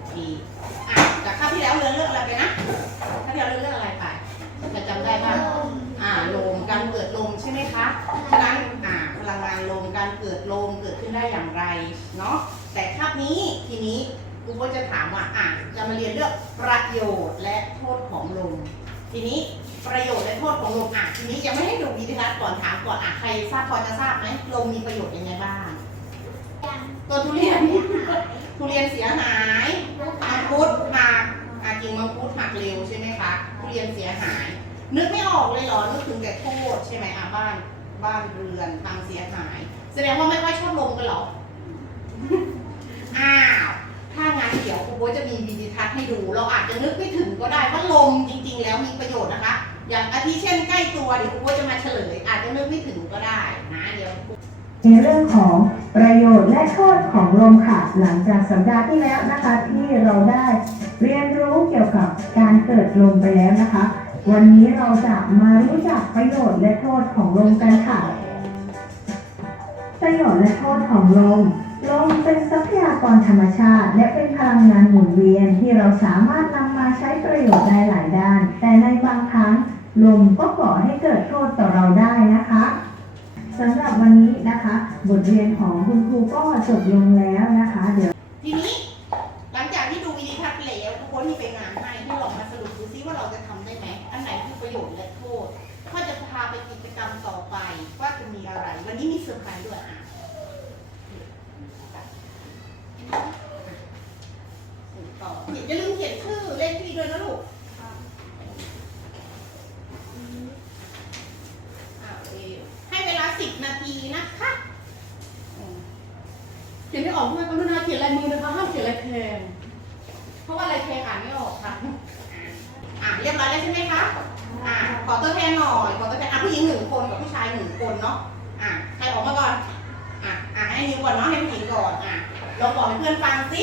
กปีอะจากข้าที่แล้วเรื่อเรื่องอะไรไปนะข้าที่แล้วเรื่องเรื่องอะไรไปจะจำได้บ้างอ่าลมการเกิดลมใช่ไหมคะฉะนั้นอ่าพลังงานลมการเกิดลมเกิดขึ้นได้อย่างไรเนาะแต่คาบนี้ทีนี้ครูก็จะถามว่าอ่าจะมาเรียนเรื่องประโยชน์และโทษของลม ทีนี้ประโยชน์และโทษของลมอะทีนี้ยังไม่ให้ดูวิทยาก่อนถามก่อนอะใครทราบพอจะทราบไหมลมมีประโยชน์ยังไงบ้างตันทุเรียน ทุเรียนเสียหายมังคุดหักอะจริงมังคุดหักเร็วใช่ไหมคะทุเรียนเสียหาย นึกไม่ออกเลยเหรอนึกถึงแต่โทษใช่ไหมอะบ้านบ้านเรือนทางเสียหาย แสดงว่าไม่ค่อยชอบลมกันหรออ้าวถ้างั้นเดี๋ยวครูโบทจะมีวิดีทัศน์ให้ดู เราอาจจะนึกไม่ถึงก็ได้ว่าลมจริง ๆ แล้วมีประโยชน์นะคะ อย่างอาทิเช่นใกล้ตัวเดี๋ยวครูโบทจะมาเฉลย อาจจะนึกไม่ถึงก็ได้นะเดี๋ยวในเรื่องของ หลังจากสัปดาห์ที่แล้วนะคะที่เราได้เรียนรู้เกี่ยวกับการเกิดลมไปแล้วนะคะ วันนี้เราจะมารู้จักประโยชน์และโทษของลมกันค่ะ ประโยชน์และโทษของลมลมเป็นทรัพยากรธรรมชาติ และเป็นพลังงานหมุนเวียนที่เราสามารถนำมาใช้ประโยชน์ได้หลายด้าน แต่ในบางครั้งลมก็ก่อให้เกิดโทษต่อเราได้นะคะ สำหรับวันนี้นะคะ บทเรียนของคุณครูก็จบลงแล้วนะคะ เดี๋ยว ทีนี้หลังจากที่ดูวิดีทัศน์แล้วทุกคนที่ไปงานให้ให้ลองมาสรุปดูซิว่าเราจะทำได้ไหมอันไหนคือประโยชน์และโทษก็จะพาไปกิจกรรมต่อไปว่าจะมีอะไร วันนี้มีเซอร์ไพรส์ด้วยอะต่ออย่าลืมเขียนชื่อเลขที่ด้วยนะลูกอ่าโอเคให้เวลา สิบนาทีนะคะอืมเขียนไม่ออกด้วยกรุณาเขียนลายมือนะคะห้ามเขียนลายแทงเพราะว่าลายแทงอ่านไม่ออกค่ะ อ่าเรียบร้อยแล้วใช่ไหมคะอ่าขอตัวแทนหน่อยขอตัวแทนอะผู้หญิงหนึ่งคนกับผู้ชายหนึ่งคนเนาะอ่าใครออกมาก่อนอะอะให้นิวก่อนเนาะให้ผู้หญิงก่อนอะลองบอกให้เพื่อนฟังสิ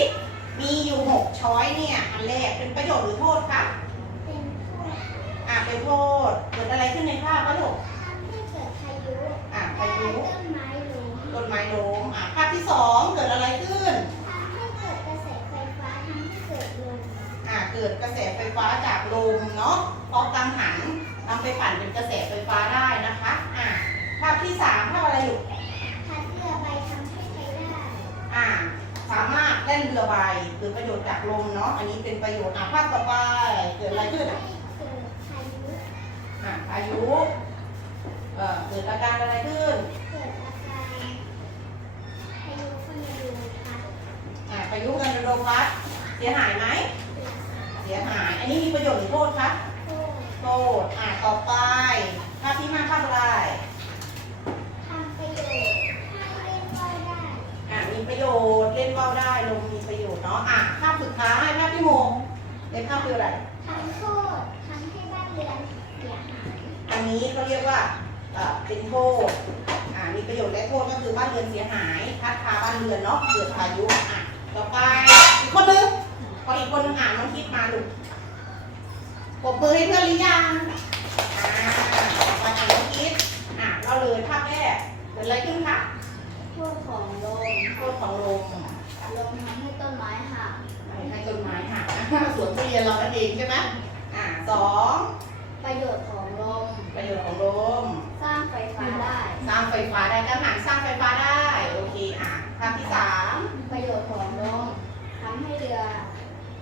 มีอยู่หกช้อยเนี่ยอันแรกเป็นประโยชน์หรือโทษคะเป็นผู้อะเป็นโทษเกิดอะไรขึ้นในภาพคะลูก ทำให้เกิดพายุ อะพาได้ยุต้นไม้ล้มต้นไม้ล้มอะภาพที่สองเกิดอะไรขึ้นทำให้เกิดกระแสไฟฟ้าทำให้เกิดลมอ่าเกิดกระแสไฟฟ้าจากลมเนาะเพราะกังหันนำไปปั่นเป็นกระแสไฟฟ้าได้นะคะอ่าภาพที่สามภาพอะไรอยู่พัดเรือใบทำให้ใช้ได้อ่าสามารถเล่นเรือใบเกิดประโยชน์จากลมเนาะอันนี้เป็นประโยชน์อ่าภาพต่อไปเกิดอะไรขึ้นให้อะเกิดพายุอ่าอายุเอ่อเกิดอาการอะไรขึ้น เกิดอาการพายุคอนโดพัด อ่าพายุกันโดพัดเสียหายไหม เสียหาย อันนี้มีประโยชน์หรือโทษคะโทษโทษอ่าต่อไปภาพที่ห้าภาพอะไรทำประโยชน์ให้เล่นว่าวได้อะมีประโยชน์เล่นว่าวได้ลมมีประโยชน์เนาะอะภาพสุดท้ายภาพที่โมเป็นภาพคืออะไรทำโทษทำให้บ้านเรือนเสียหายอันนี้เขาเรียกว่าเอ่อเป็นโทษอ่ามีประโยชน์และโทษก็คือบ้านเรือนเสียหายพัดพาบ้านเรือนเนาะเกิดพายุอะต่อไปอีกคนนึง พออีกคนนึงอ่านน้องคิดมาลูกปรบมือให้เพื่อนหรือยัง อ่าต่อไปอ่านน้องคิดอะเราเลยภาพแรกเกิดอะไรขึ้นคะโทษของลมโทษของลมลมทำให้ต้นไม้หักให้ต้นไม้หักสวนทุเรียนเรานั่นเองใช่ไหมอ่าสองประโยชน์ของลม ประโยชน์ของลม สร้างไฟฟ้าได้ สร้างไฟฟ้าได้กังหันสร้างไฟฟ้าได้ โอเค อะภาพที่สามประโยชน์ของลมทำให้เรือ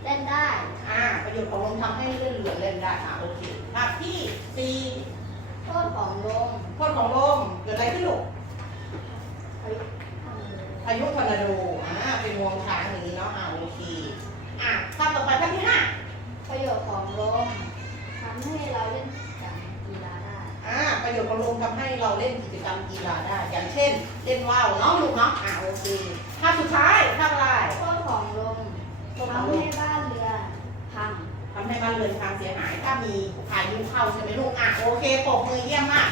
เล่นได้ อ่า ประโยชน์ของลมทำให้เลื่อนเรือเล่นได้ อะโอเคภาพที่สี่โทษของลมโทษของลมเกิดอะไรขึ้นลูกพายุทอร์นาโด อ่า เป็นงวงช้างอย่างนี้เนาะ อ่าโอเค อะภาพต่อไปภาพที่ห้าประโยชน์ของลมทำให้เราเล่นกีฬาได้ อ่า ประโยชน์ของลมทำให้เราเล่นกิจกรรมกีฬาได้ อย่างเช่น เล่นว่าวเนาะลูกเนาะ อ่าโอเคภาพสุดท้ายภาพอะไรโทษของลมโทำให้บ้านเรือพังทำให้บ้านเรือนพังเสียหาย ถ้ามีพายุเข้าใช่ไหมลูก อะโอเคปรบมือเยี่ยมมาก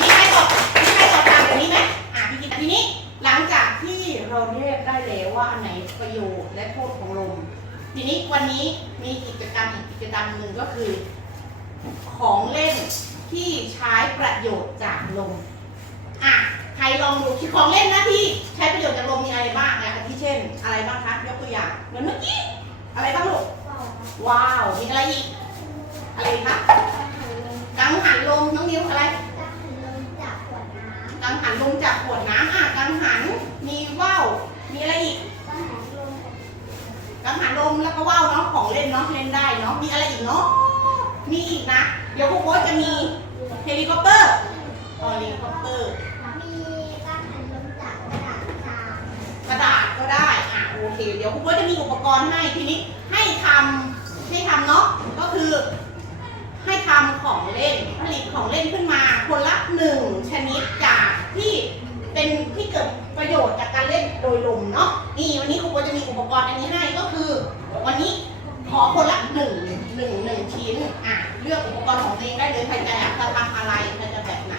มีใครตอบมีใครตอบตามแบบนี้ไหมอะพี่กิตทีนี้หลังจากที่เราเรียกได้แล้วว่าอันไหนประโยชน์และโทษของลม ทีนี้วันนี้มีกิจกรรมอีกกิจกรรมหนึ่งก็คือ ของเล่นที่ใช้ประโยชน์จากลม อะใครลองดูที่ของเล่นนะที่ใช้ประโยชน์จากลมมีอะไรบ้างอะ ที่เช่น อะไรบ้างคะ ยกตัวอย่าง เหมือนเมื่อกี้ อะไรบ้างลูก ว้าว มีอะไรอีก อะไรคะ กังหันลมน้องนิ้วอะไร กังหันลมจากขวดน้ำอะ กังหัน มีว่าว มีอะไรอีก กังหันลมแล้วก็ว่าวเนาะ ของเล่นเนาะ เล่นได้เนาะ มีอะไรอีกเนาะ มีอีกนะ เดี๋ยวพวกโค้ชจะมีเฮลิคอปเตอร์เฮลิคอปเตอร์ ก็ได้อะโอเค เดี๋ยวครูก็จะมีอุปกรณ์ให้ทีนี้ให้ทำให้ทำเนาะก็คือ ให้ทำของเล่นผลิตของเล่นขึ้นมาคนละหนึ่งชนิดจากที่เป็นที่เกิดประโยชน์จากการเล่นโดยลมเนาะนี่วันนี้ครูก็จะมีอุปกรณ์อันนี้ให้ก็คือ วันนี้ขอคนละหนึ่งหนึ่งหนึ่งชิ้นอะเลือกอุปกรณ์ของตัวเองได้เลยใครจะอยากจะทำอะไรใครจะแบบไหน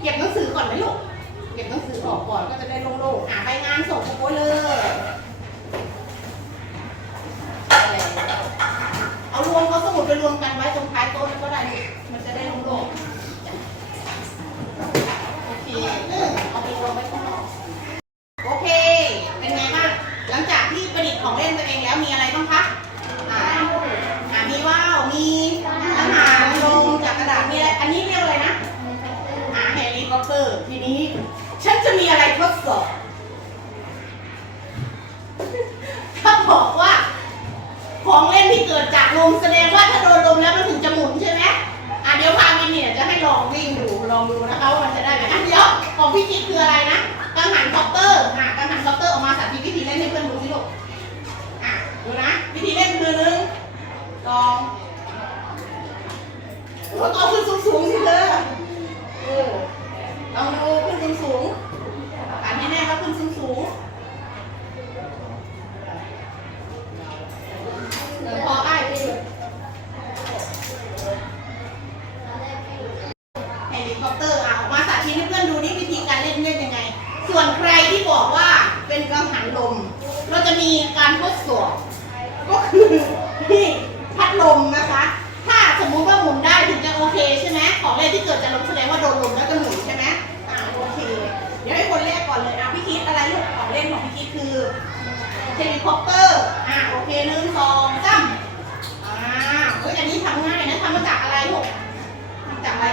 เก็บหนังสือก่อนไหมลูก เก็บหนังสือออกก่อนก็จะได้โล่งๆอ่าไปงานส่งโค้เลยเอารวมเอาสมุดไปรวมกันไว้ตรงท้ายโต๊ะนั่นก็ได้มันจะได้โล่งๆโอเคเออเอาไปรวมไว้ข้างนอกโอเค เป็นไงบ้างหลังจากที่ประดิษฐ์ของเล่นตัวเอง จะมีอะไรทดสอบ ถ้าบอกว่า ของเล่นที่เกิดจากลมแสดงว่าถ้าโดนลมแล้วมันถึงจะหมุนใช่ไหมอะเดี๋ยวพาวินเนี่ยจะให้ลองวิ่งดูลองดูนะคะว่ามันจะได้ไหมอะเดียวของพี่จิ๊กคืออะไรนะกังหันคอปเตอร์อะกังหันคอปเตอร์ออกมาสาธิตวิธีเล่นให้เพื่อนดูสิลูกอะดูนะ วิธีเล่นคือหนึ่งสองโอ้ยเอาขึ้นสูงๆสิเธออลองดูขึ้นสูงๆการให้แน่ก็ขึ้นสูงๆเดี๋ยวพออ้ายไปดูเฮลิคอปเตอร์อะออกมาสาธิตให้เพื่อนดูนี่วิธีการเล่นเล่นยังไง ส่วนใคร ที่บอกว่าเป็นกังหันลม เราจะมีการทดสอบก็คือที่พัดลมนะคะ ถ้าสมมุติว่าหมุนได้ถึงจะโอเคใช่ไหมของเล่นที่เกิดจากลมแสดงว่าโดนลมแล้วจะหมุนใช่ไหมอ่าโอเค เดี๋ยวให้คนแรกก่อนเลยอะพี่คิดอะไรลูกของเล่นของพี่คิดคือเฮลิคอปเตอร์อ่าโอเคหนึ่งสองสามอ่าเฮ้ยอันนี้ทำง่ายนะทำมาจากอะไรลูกทำจากอะไร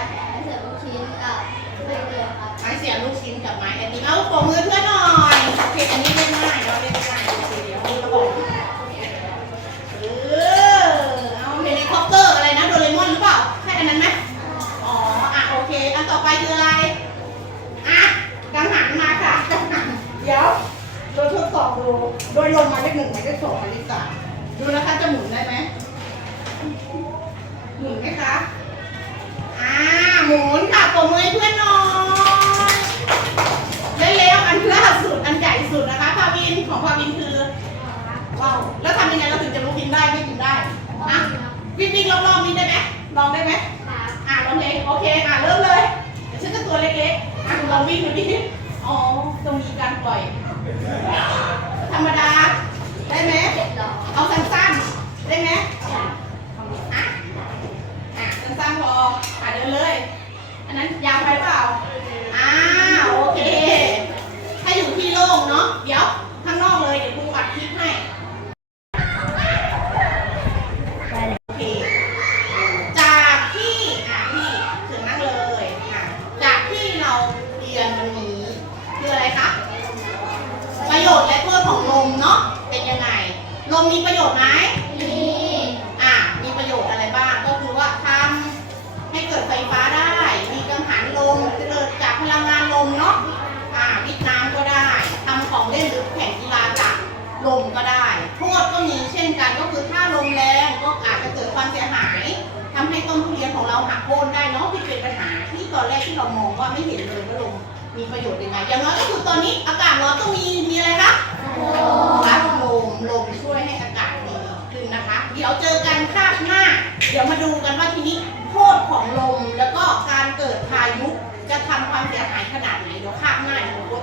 เสือลูกชิ้นกับใบเตยครับไม้เสียลูกชิ้นกับไม้ไอติมเอาปมมือเพื่อนหน่อยโอเคอันนี้เล่ง่ายเราเล่ง่ายโอเคเดี๋ยวมือระบอกเออเอาเฮลิคอปเตอร์อะไรนะโดเรมอนหรือเปล่าใช่อันนั้นไหมอ๋ออะโอเคอันต่อไปคืออะไรอะกังหันมาค่ะกังหันเดี๋ยวเราทดสอบดูโดยลงมาเลขหนึ่งหมายเลขสองหมายเลขสามดูนะคะจะหมุนได้ไหมหมุนไหมคะอ่าหมุนค่ะปมมือให้เพื่อนหน่อยเร็วๆอันล่าสุดอันใหญ่สุดนะคะพาวินของพาวินคือว้าวแล้วทำยังไงเราถึงจะรู้บินได้ไม่บินได้อะ วิ่งวิ่งรอบๆนี้ได้ไหมลองได้ไหมครับอะลองเลยโอเค อะเริ่มเลยเดี๋ยวฉันจะตัวเล็กๆอะลองวิ่งดูดิอ๋อต้องมีการปล่อย ธรรมดา โค่นได้เนาะที่เป็นปัญหาที่ตอนแรกที่เรามองว่าไม่เห็นเลยว่าลมมีประโยชน์ยังไงอย่างน้อยก็คือตอนนี้อากาศร้อนต้องมีมีอะไรคะพัดลมลมช่วยให้อากาศดีขึ้นนะคะ เดี๋ยวเจอกันคาบหน้า เดี๋ยวมาดูกันว่าทีนี้โทษของลมแล้วก็การเกิดพายุจะทำความเสียหายขนาดไหนเดี๋ยวคาบหน้าเดี๋ยวผม